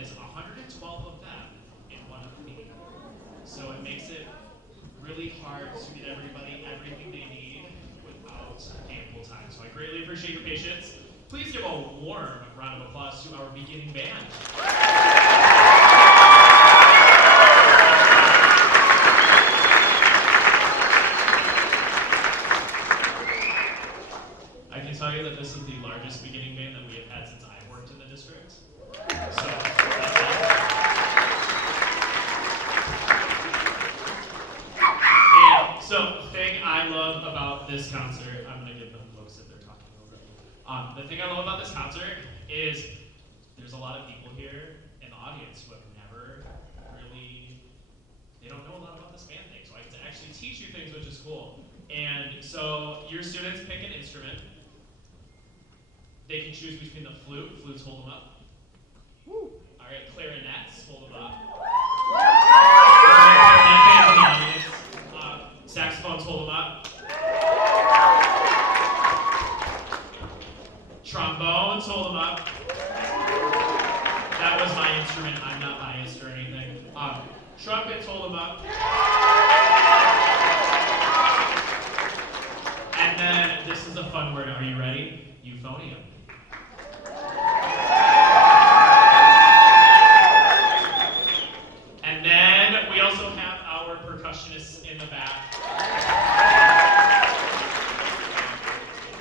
is 112 of them in 1 week. So it makes it really hard to get everybody everything they need without ample time. So I greatly appreciate your patience. Please give a warm round of applause to our beginning band. I can tell you that this is the largest beginning band that we have had since I've worked in the district. So So the thing I love about this concert, I'm gonna give them looks if they're talking over it. The thing I love about this concert is there's a lot of people here in the audience who have never really, they don't know a lot about this band thing, so I get to actually teach you things, which is cool. And so your students pick an instrument. They can choose between the flute, flutes hold them up. Woo. All right, clarinets, hold them up. Clarinet fans in the audience. Saxophones, hold them up. Trombones, hold them up. That was my instrument. I'm not biased or anything. Trumpets, hold them up. And then, this is a fun word. Are you ready? Euphonium. And then, we also have our percussionists in the back.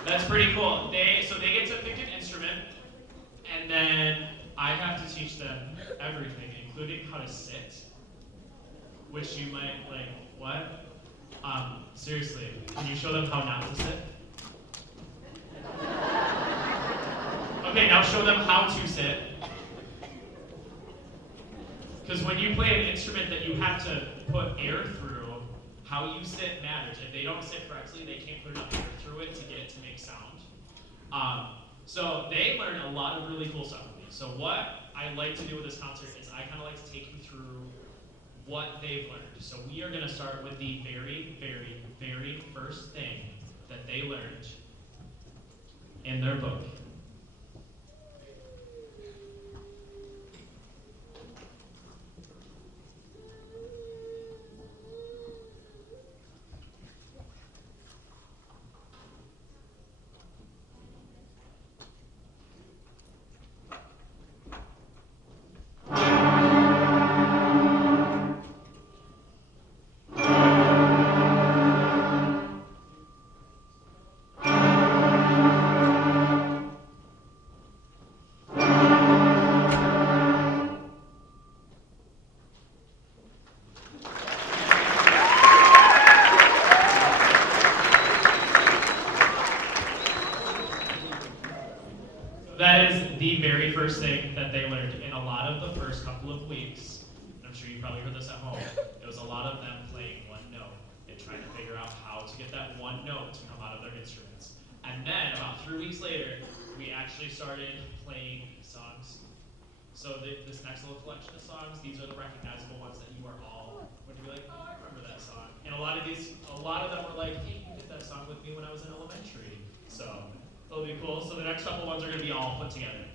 That's pretty cool. So they get to pick an instrument, and then I have to teach them everything, including how to sit, which you might like, what? Seriously, can you show them how not to sit? Okay, now show them how to sit. Because when you play an instrument that you have to put air through, how you sit matters. If they don't sit correctly, they can't put enough air through it to get it to make sound. So they learn a lot of really cool stuff with me. So what I like to do with this concert is I kind of like to take you through what they've learned. So we are going to start with the very, very, very first thing that they learned in their book. That is the very first thing that they learned in a lot of the first couple of weeks. And I'm sure you probably heard this at home. It was a lot of them playing one note and trying to figure out how to get that one note to come out of their instruments. And then about 3 weeks later, we actually started playing songs. So this next little collection of songs, these are the recognizable ones that you are all going to be like, oh, I remember that song. And a lot of them were like, hey, you did that song with me when I was in elementary. So it'll be cool. So the next couple ones are going to be all put together.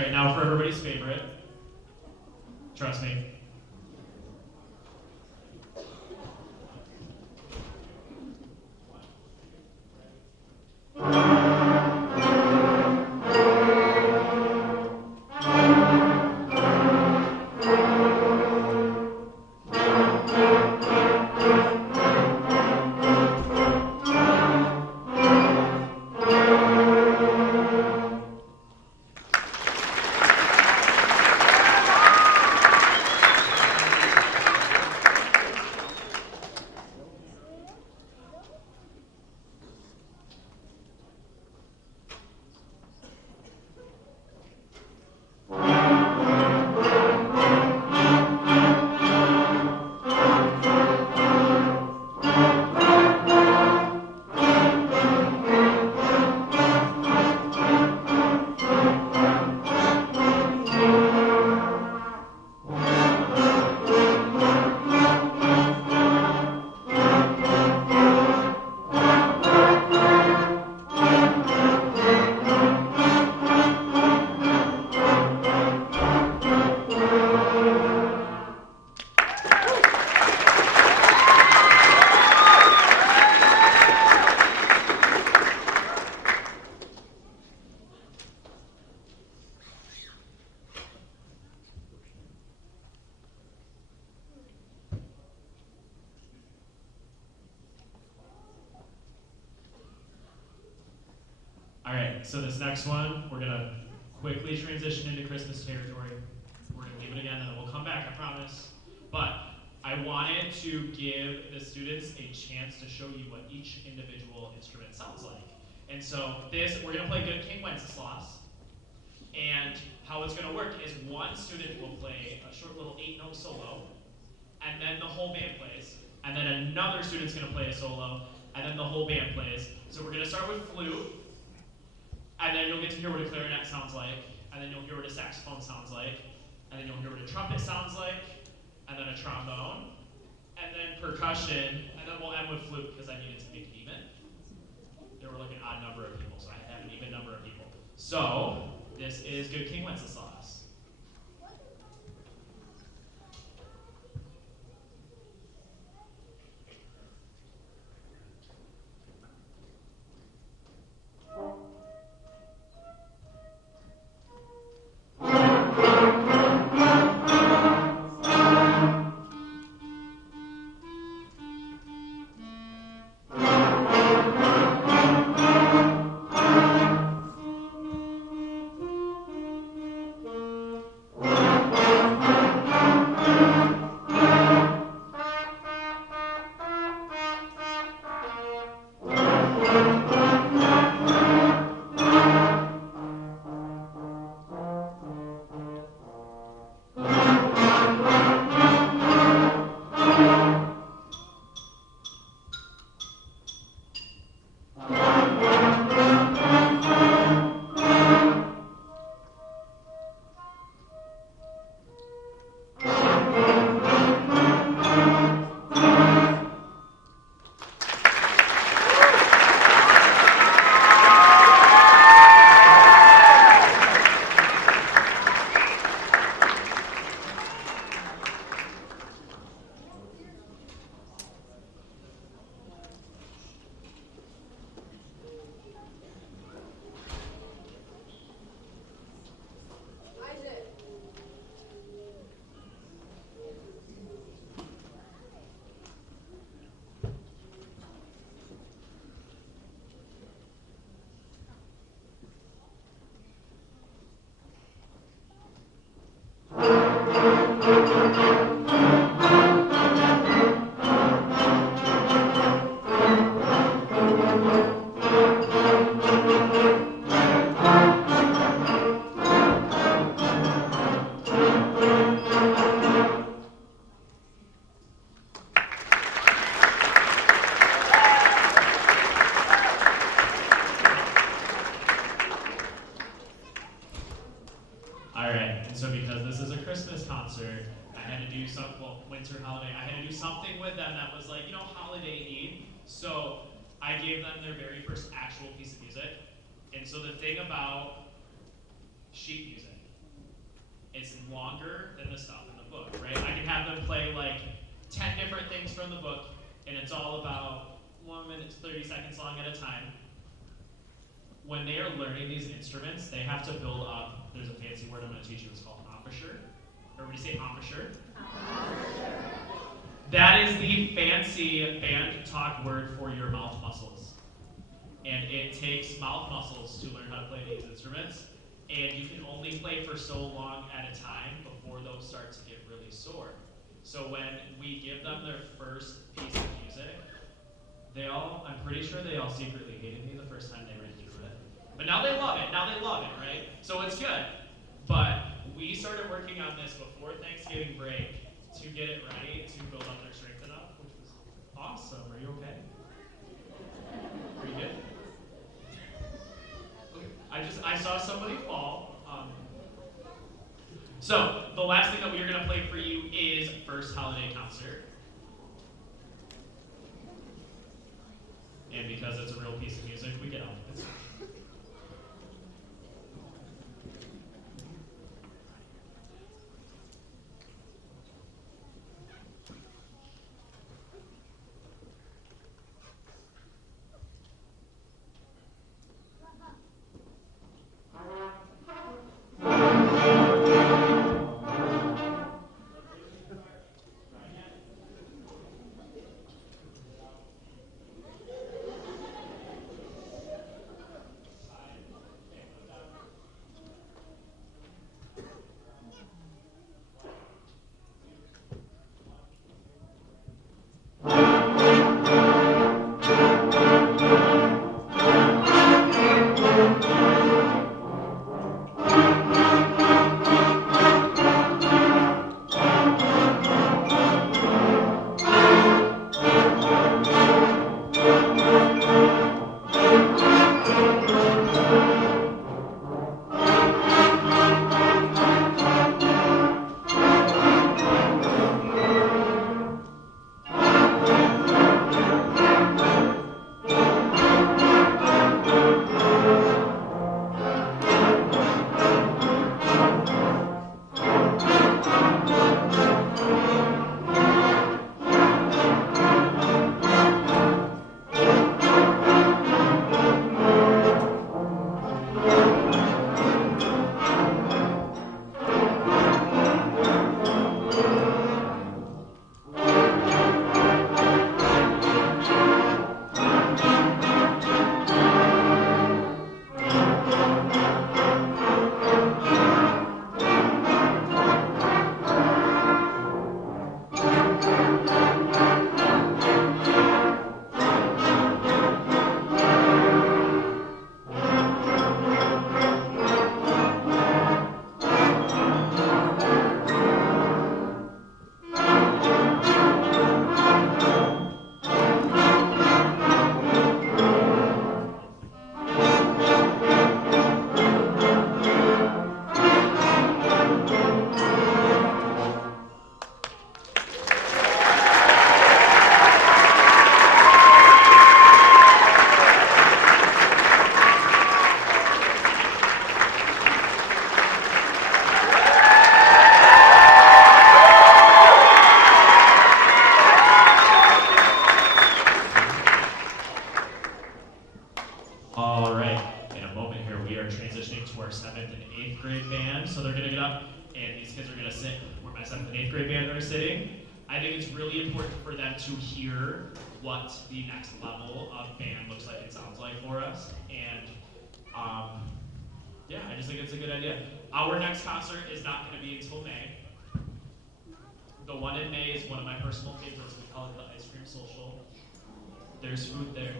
right, now for everybody's favorite. Trust me. All right, so this next one, we're gonna quickly transition into Christmas territory. We're gonna leave it again, and then we'll come back, I promise. But I wanted to give the students a chance to show you what each individual instrument sounds like. And so we're gonna play Good King Wenceslas. And how it's gonna work is one student will play a short little 8-note solo, and then the whole band plays. And then another student's gonna play a solo, and then the whole band plays. So we're gonna start with flute, and then you'll get to hear what a clarinet sounds like, and then you'll hear what a saxophone sounds like, and then you'll hear what a trumpet sounds like, and then a trombone, and then percussion, and then we'll end with flute because I needed to make it even. There were like an odd number of people, so I had to have an even number of people. So, this is Good King Wenceslas. concert. I had to do winter holiday. I had to do something with them that was like, holiday-y. So I gave them their very first actual piece of music. And so the thing about sheet music it's longer than the stuff in the book, right? I can have them play like 10 different things from the book, and it's all about 1 minute, 30 seconds long at a time. When they are learning these instruments, they have to build up, there's a fancy word I'm going to teach you, it's called embouchure. Everybody say embouchure. That is the fancy band talk word for your mouth muscles. And it takes mouth muscles to learn how to play these instruments. And you can only play for so long at a time before those start to get really sore. So when we give them their first piece of music, I'm pretty sure they all secretly hated me the first time they read through it. But now they love it, right? So it's good. But we started working on this before Thanksgiving break to get it ready to build up their strength enough, which was awesome. Are you okay? Are you good? Okay. I saw somebody fall. So the last thing that we are going to play for you is First Holiday Concert. And because it's a real piece of music, we get on with it. To hear what the next level of band looks like and sounds like for us. And yeah, I just think it's a good idea. Our next concert is not going to be until May. The one in May is one of my personal favorites. We call it the Ice Cream Social. There's food there.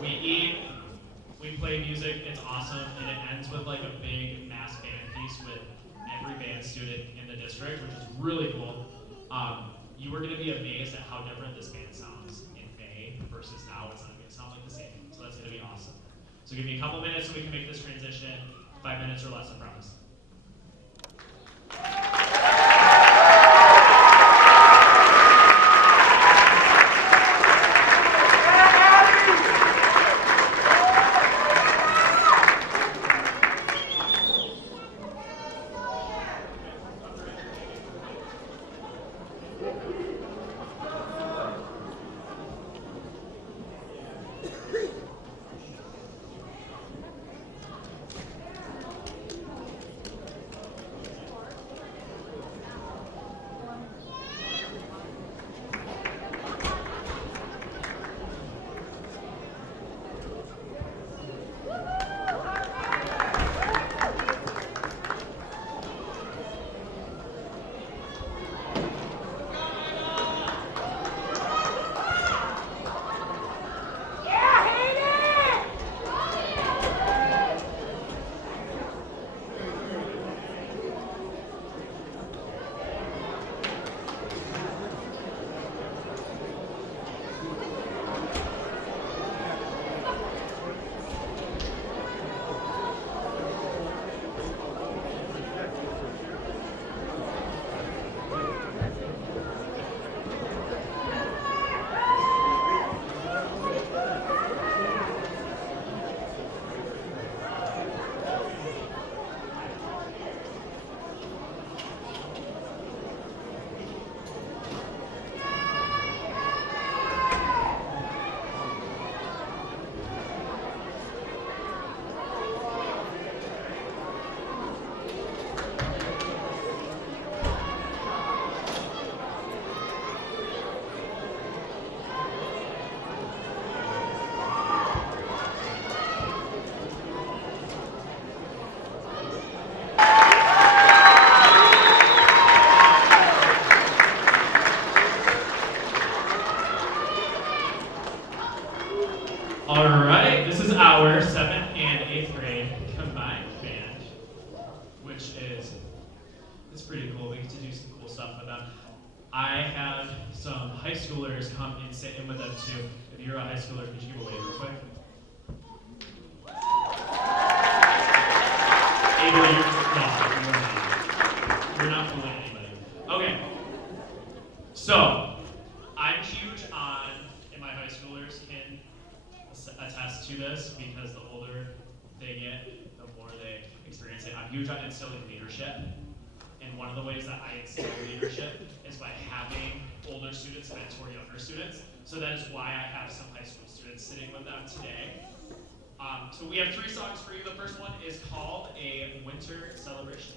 We eat, we play music, it's awesome, and it ends with like a big mass band piece with every band student in the district, which is really cool. You are going to be amazed at how different this band sounds in May versus now. It's not going to sound like the same. So that's going to be awesome. So give me a couple minutes so we can make this transition. 5 minutes or less, I promise. which is it's pretty cool. We get to do some cool stuff with them. I have some high schoolers come and sit in with them too. If you're a high schooler, could you give a wave real quick? Abel, you're not fooling anybody. Okay, so I'm huge on, and my high schoolers can attest to this because the older they get, the more they experience it. I'm huge on instilling leadership. And one of the ways that I instill leadership is by having older students mentor younger students. So that is why I have some high school students sitting with them today. So we have 3 songs for you. The first one is called A Winter Celebration.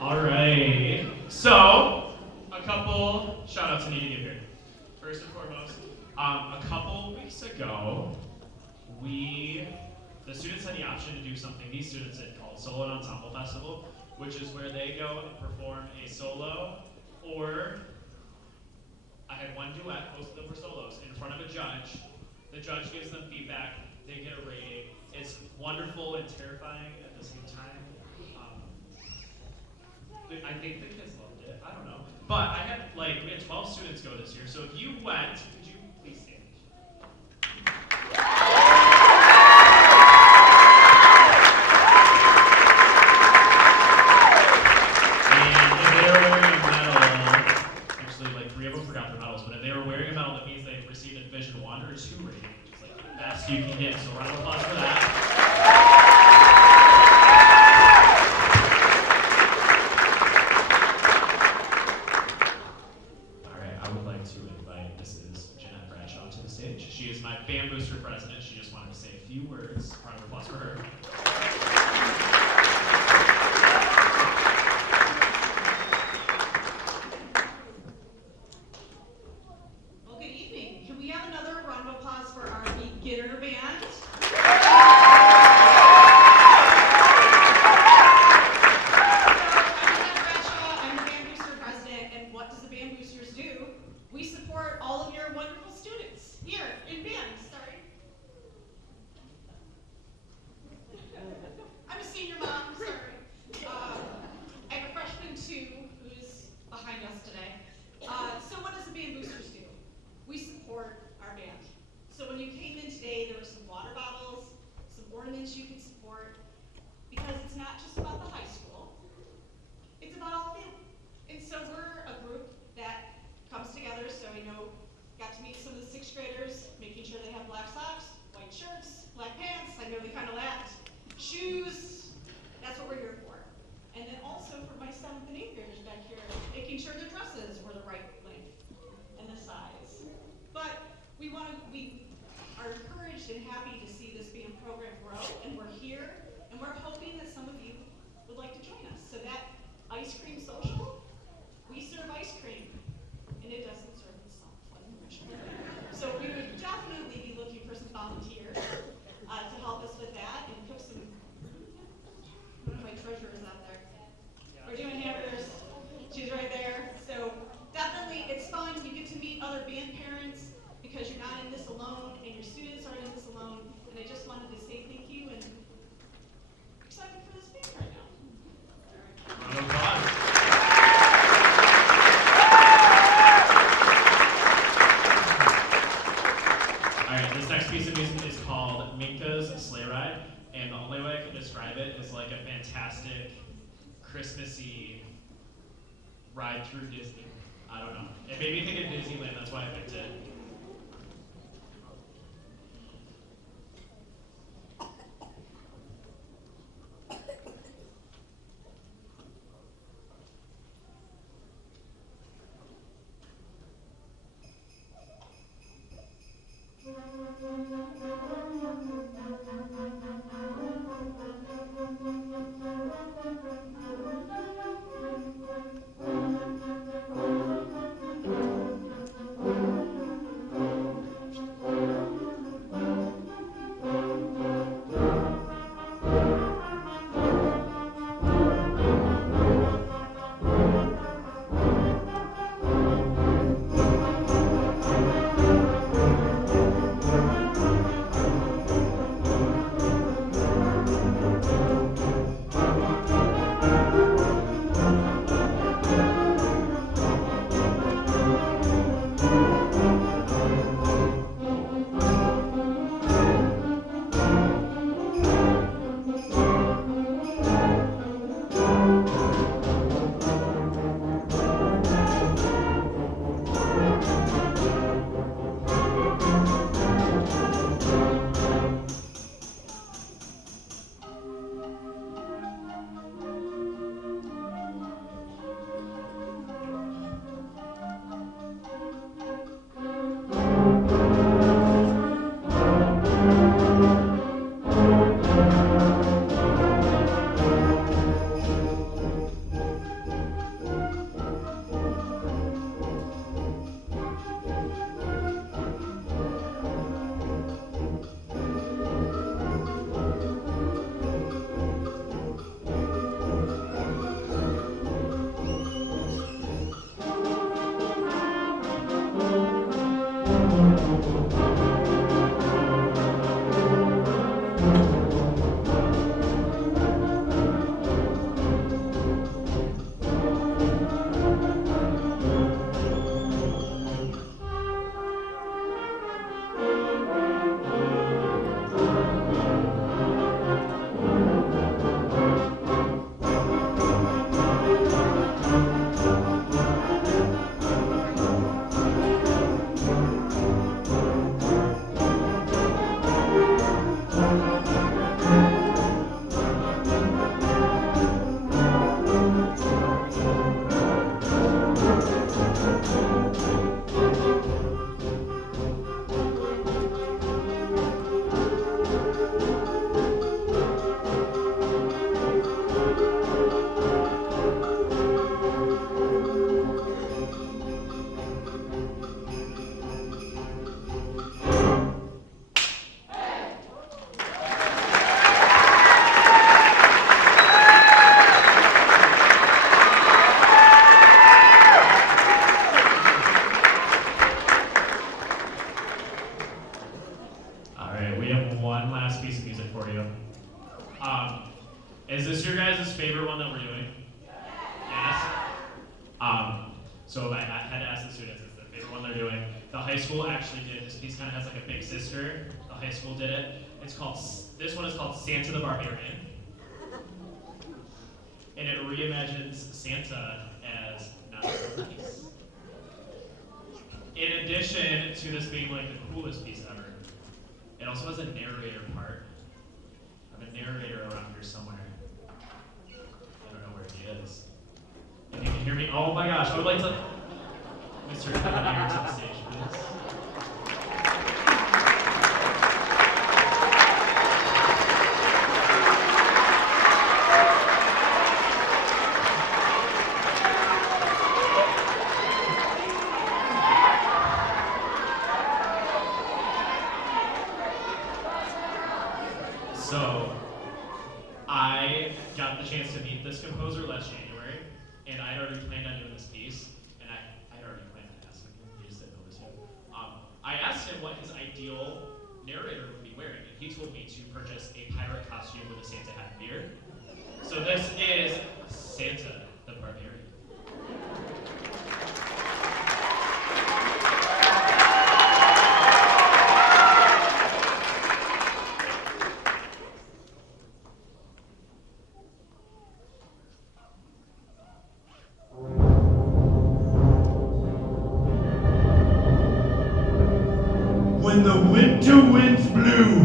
All right. So, a couple shout outs I need to give here. First and foremost, a couple weeks ago, we, the students had the option to do something these students did called Solo and Ensemble Festival, which is where they go and perform a solo, or I had one duet, most of them were solos, in front of a judge. The judge gives them feedback, they get a rating. It's wonderful and terrifying at the same time. I think the kids loved it. I don't know. But we had 12 students go this year. So if you went, could you please stand? And if they were wearing a medal, actually like 3 of them forgot their medals, but if they were wearing a medal, that means they've received a Division 1 or 2 rating, which is like the best you can get. So round of applause for that. She is my Band Booster president. She just wanted to say a few words. Round of applause for her. Well, good evening. Can we have another round of applause for our beginner band? I'm the Band Booster president, and what does the Band Boosters do? We support all of your wonderful students here in band. Sorry. I'm a senior mom, sorry. I have a freshman too, who's behind us today. So what does the Band Boosters do? We support our band. So when you came in today, there were some water bottles, some ornaments you could support, because it's not just about the high school, it's about all of you. And so we're a group that comes together, so got to meet some of the 6th graders, making sure they have black socks, white shirts, black pants, I know they kind of laughed, shoes, that's what we're here for. And then also for my 7th and 8th graders back here, making sure their dresses were the right length and the size. But we are encouraged and happy to see this band program grow, and we're here, and we're hoping that some of you would like to join us. So that ice cream social, we serve ice cream, and it doesn't serve itself. So we would definitely be looking for some volunteers to help us with that and cook some. One of my treasurers out there. We're doing hamburgers. She's right there. So definitely, it's fun. You get to meet other band parents because you're not in this alone, and your students aren't in this alone. And I just wanted to say thank you and excited for this band right now. Round of applause. Alright, this next piece of music is called Minka's Sleigh Ride, and the only way I can describe it is like a fantastic Christmassy ride through Disney. I don't know. It made me think of Disneyland, that's why I picked it. guys' favorite one that we're doing? Yes? So I had to ask the students, it's their favorite one they're doing. The high school actually did, this piece kind of has like a big sister. The high school did it. This one is called Santa the Barbarian. And it reimagines Santa as not so nice. In addition to this being like the coolest piece ever, it also has a narrator part. I have a narrator around here somewhere. I don't know where he is. If you can hear me, oh my gosh, I would like to, Mr. Cavalier to the stage, please. So, I got the chance to meet this composer last January, and I had already planned on doing this piece, and I had already planned to ask him, he just didn't know this yet. I asked him what his ideal narrator would be wearing, and he told me to purchase a pirate costume with a Santa hat and beard. So this is Santa the Barbarian. When the winter winds blew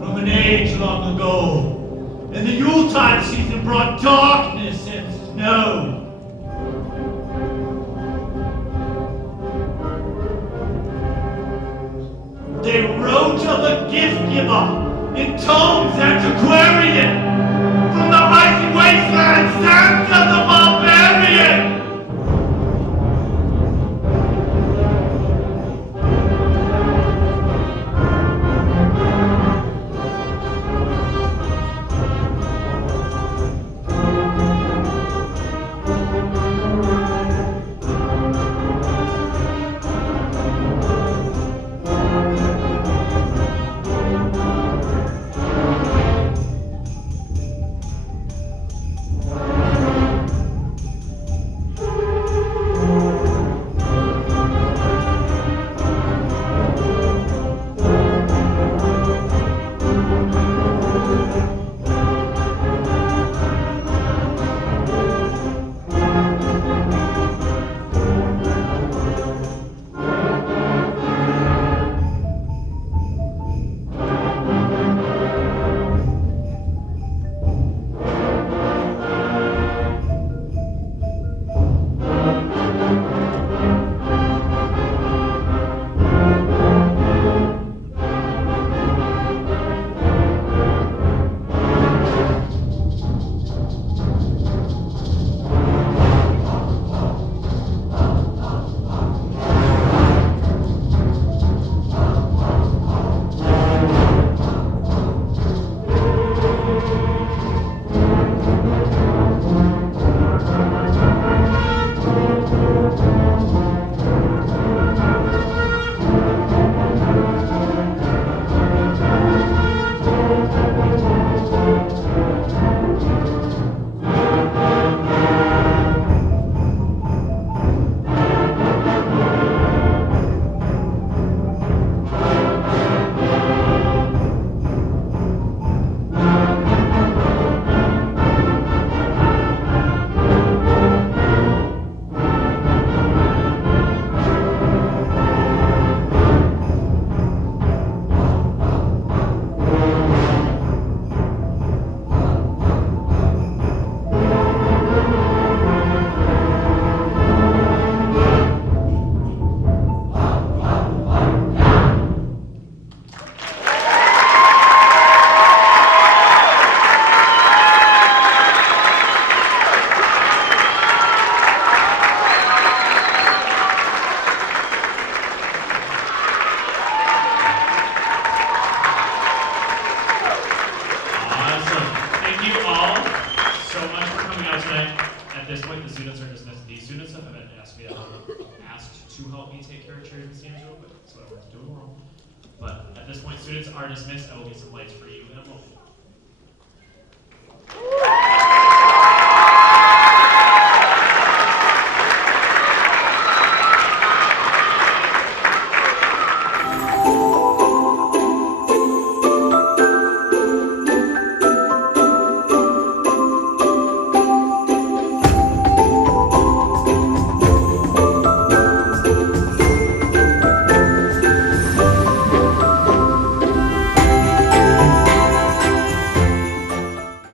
from an age long ago, and the Yuletide season brought darkness and snow, they wrote of a gift giver in Tom's Antiquarian, from the icy wasteland, Santa the Barbarian. to help me take care of chairs and stands real quick. That's what I want to do in the world. But at this point, students are dismissed. I will get some lights for you in a moment.